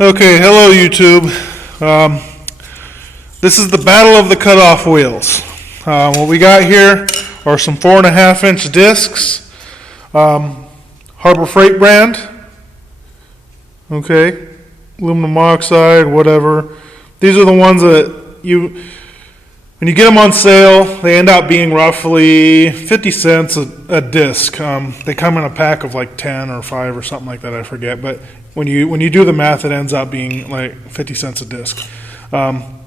Okay, hello YouTube. This is the battle of the cutoff wheels. What we got here are some 4.5-inch discs, Harbor Freight brand. Okay, aluminum oxide, whatever. These are the ones that when you get them on sale, they end up being roughly 50 cents a disc. They come in a pack of like 10 or 5 or something like that, I forget. But when you do the math, it ends up being like 50 cents a disc. I'm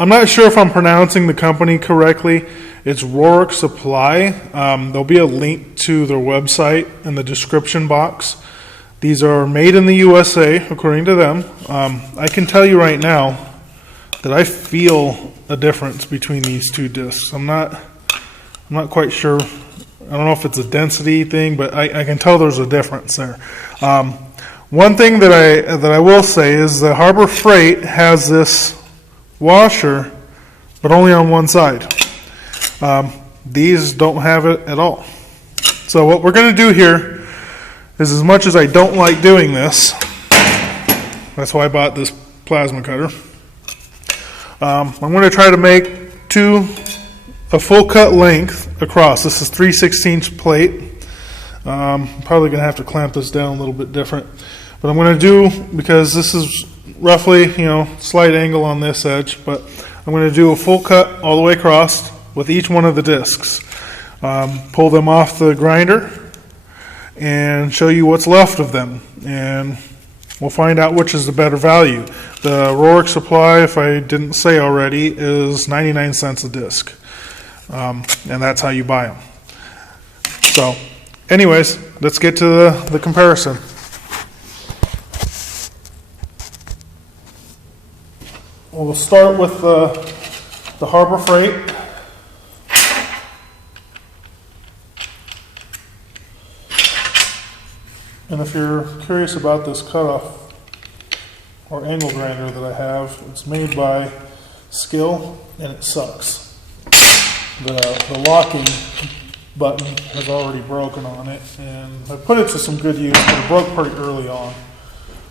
not sure if I'm pronouncing the company correctly. It's Roark Supply. There'll be a link to their website in the description box. These are made in the USA, according to them. I can tell you right now that I feel a difference between these two discs. I'm not quite sure. I don't know if it's a density thing, but I can tell there's a difference there. One thing that I will say is the Harbor Freight has this washer, but only on one side. These don't have it at all. So what we're going to do here is, as much as I don't like doing this, that's why I bought this plasma cutter. I'm going to try to make a full cut length across. This is 3/16 plate. I'm probably going to have to clamp this down a little bit different. But I'm going to do, because this is roughly, slight angle on this edge, but I'm going to do a full cut all the way across with each one of the discs. Pull them off the grinder and show you what's left of them. And we'll find out which is the better value. The Roark Supply, if I didn't say already, is 99 cents a disc. And that's how you buy them. So, anyways, let's get to the comparison. We'll start with the Harbor Freight. And if you're curious about this cutoff or angle grinder that I have, it's made by Skill and it sucks. The locking button has already broken on it, and I put it to some good use, but it broke pretty early on.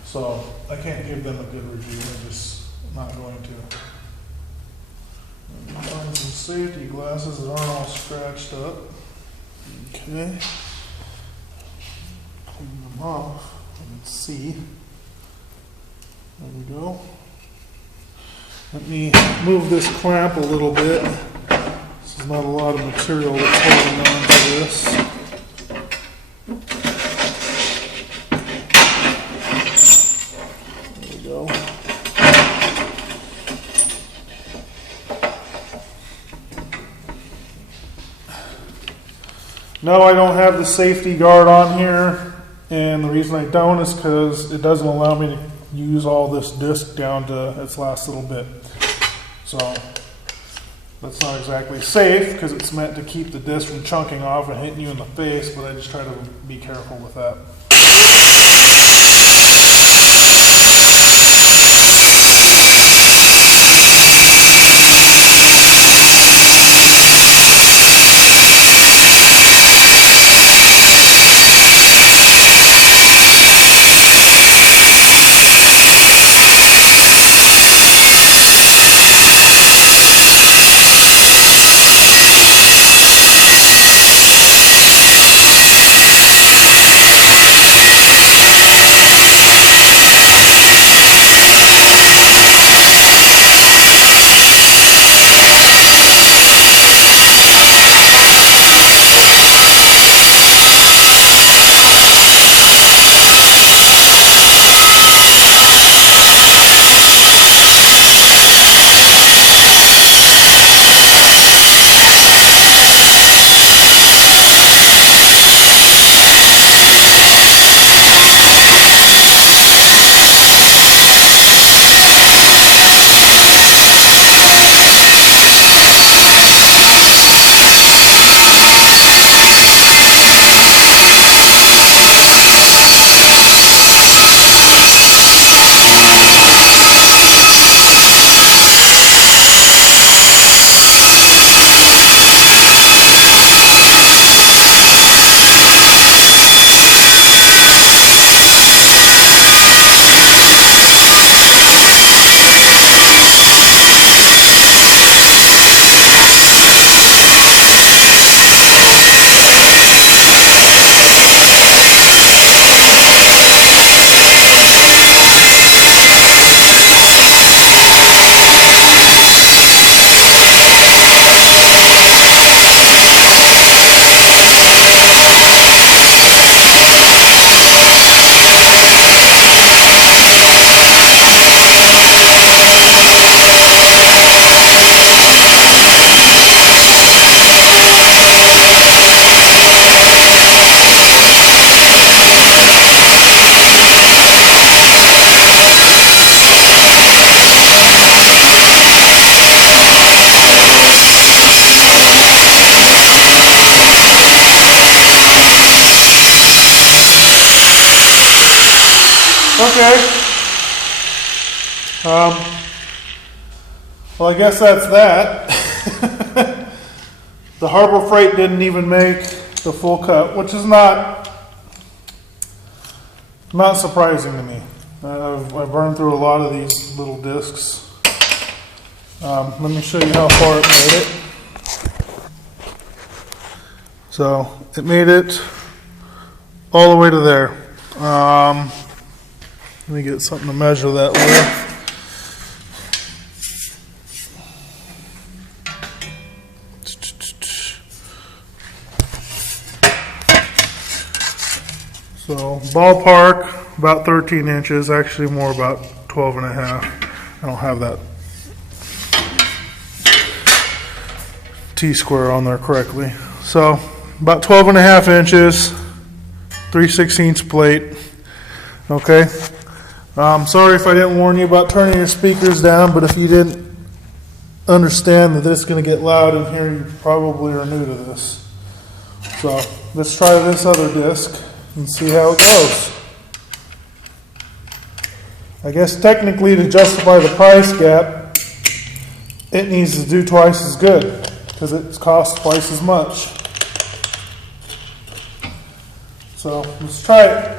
So I can't give them a good review. I'm just not going to. Find some safety glasses that aren't all scratched up. Okay. Clean them off. Let's see. There we go. Let me move this clamp a little bit. There's not a lot of material that's holding on to this. There we go. No, I don't have the safety guard on here, and the reason I don't is because it doesn't allow me to use all this disc down to its last little bit. So that's not exactly safe, because it's meant to keep the disc from chunking off and hitting you in the face, but I just try to be careful with that. Okay. Well, I guess that's that. The Harbor Freight didn't even make the full cut, which is not surprising to me. I've burned through a lot of these little discs. Let me show you how far it made it. So it made it all the way to there. Let me get something to measure that with. So ballpark, about 13 inches, actually more about 12 and a half. I don't have that T-square on there correctly. So about 12 and a half inches, 3/16 plate. Okay. Sorry if I didn't warn you about turning your speakers down, but if you didn't understand that this is going to get loud in here, you probably are new to this. So let's try this other disc and see how it goes. I guess technically to justify the price gap, it needs to do twice as good because it costs twice as much. So let's try it.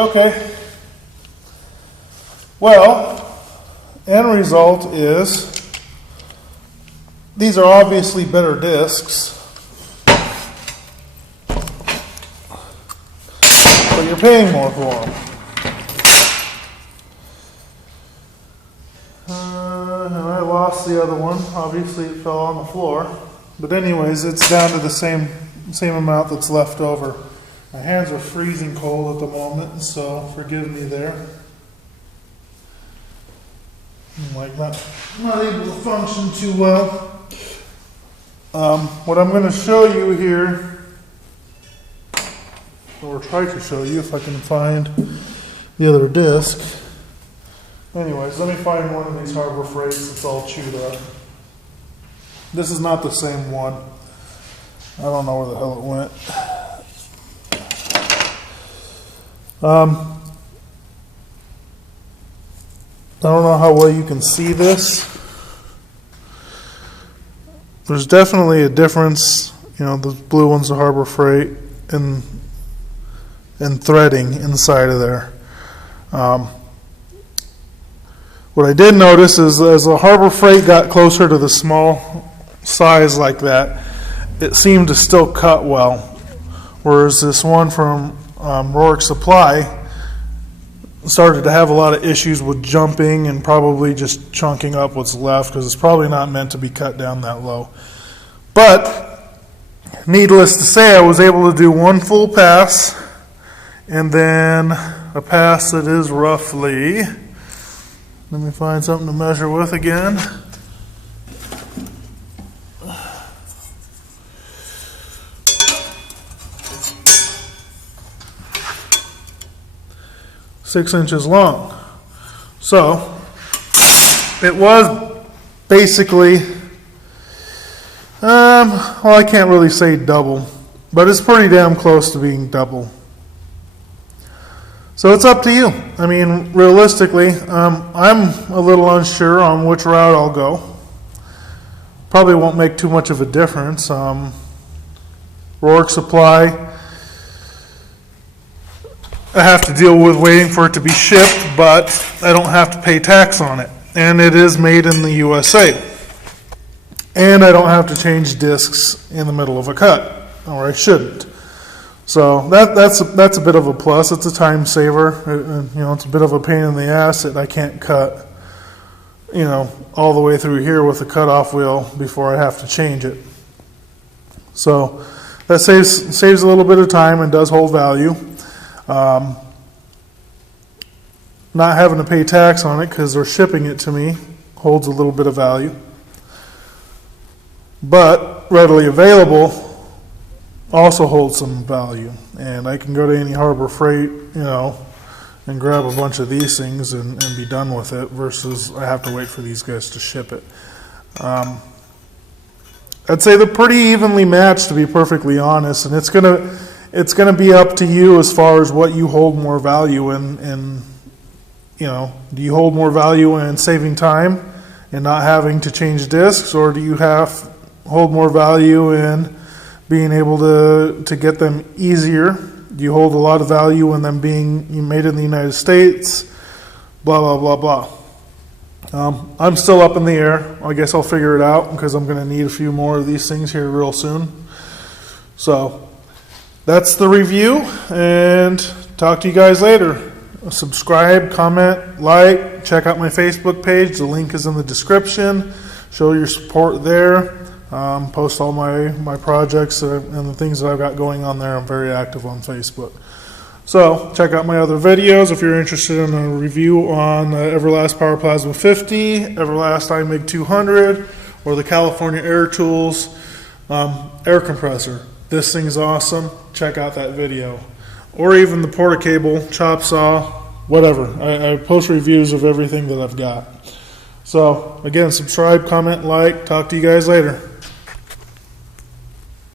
Okay. Well, end result is these are obviously better discs, but you're paying more for them. And I lost the other one. Obviously, it fell on the floor. But anyways, it's down to the same amount that's left over. My hands are freezing cold at the moment, so forgive me there. I'm like not able to function too well. What I'm going to show you here, or try to show you if I can find the other disc. Anyways, let me find one of these Harbor Freights that's all chewed up. This is not the same one. I don't know where the hell it went. I don't know how well you can see this. There's definitely a difference. You know, the blue one's a Harbor Freight and threading inside of there. What I did notice is as the Harbor Freight got closer to the small size like that, it seemed to still cut well. Whereas this one from Roark Supply started to have a lot of issues with jumping and probably just chunking up what's left because it's probably not meant to be cut down that low. But needless to say, I was able to do one full pass and then a pass that is roughly, let me find something to measure with again. Six inches long. So it was basically, well, I can't really say double, but it's pretty damn close to being double. So it's up to you. I mean, realistically, I'm a little unsure on which route I'll go. Probably won't make too much of a difference. Roark Supply, I have to deal with waiting for it to be shipped, but I don't have to pay tax on it. And it is made in the USA. And I don't have to change discs in the middle of a cut, or I shouldn't. So that's a bit of a plus. It's a time saver. It's a bit of a pain in the ass that I can't cut, all the way through here with a cutoff wheel before I have to change it. So that saves a little bit of time and does hold value. Not having to pay tax on it because they're shipping it to me holds a little bit of value. But readily available also holds some value. And I can go to any Harbor Freight, and grab a bunch of these things and be done with it versus I have to wait for these guys to ship it. I'd say they're pretty evenly matched, to be perfectly honest, and it's gonna be up to you as far as what you hold more value in. Do you hold more value in saving time and not having to change discs, or do you hold more value in being able to get them easier? Do you hold a lot of value in them being made in the United States? Blah, blah, blah, blah. I'm still up in the air. I guess I'll figure it out because I'm going to need a few more of these things here real soon. So that's the review, and talk to you guys later. Subscribe, comment, like, check out my Facebook page. The link is in the description. Show your support there. Post all my projects and the things that I've got going on there. I'm very active on Facebook. So check out my other videos if you're interested in a review on the Everlast Power Plasma 50, Everlast iMig 200, or the California Air Tools air compressor. This thing's awesome. Check out that video. Or even the Porta-Cable, chop saw, whatever. I post reviews of everything that I've got. So again, subscribe, comment, like. Talk to you guys later.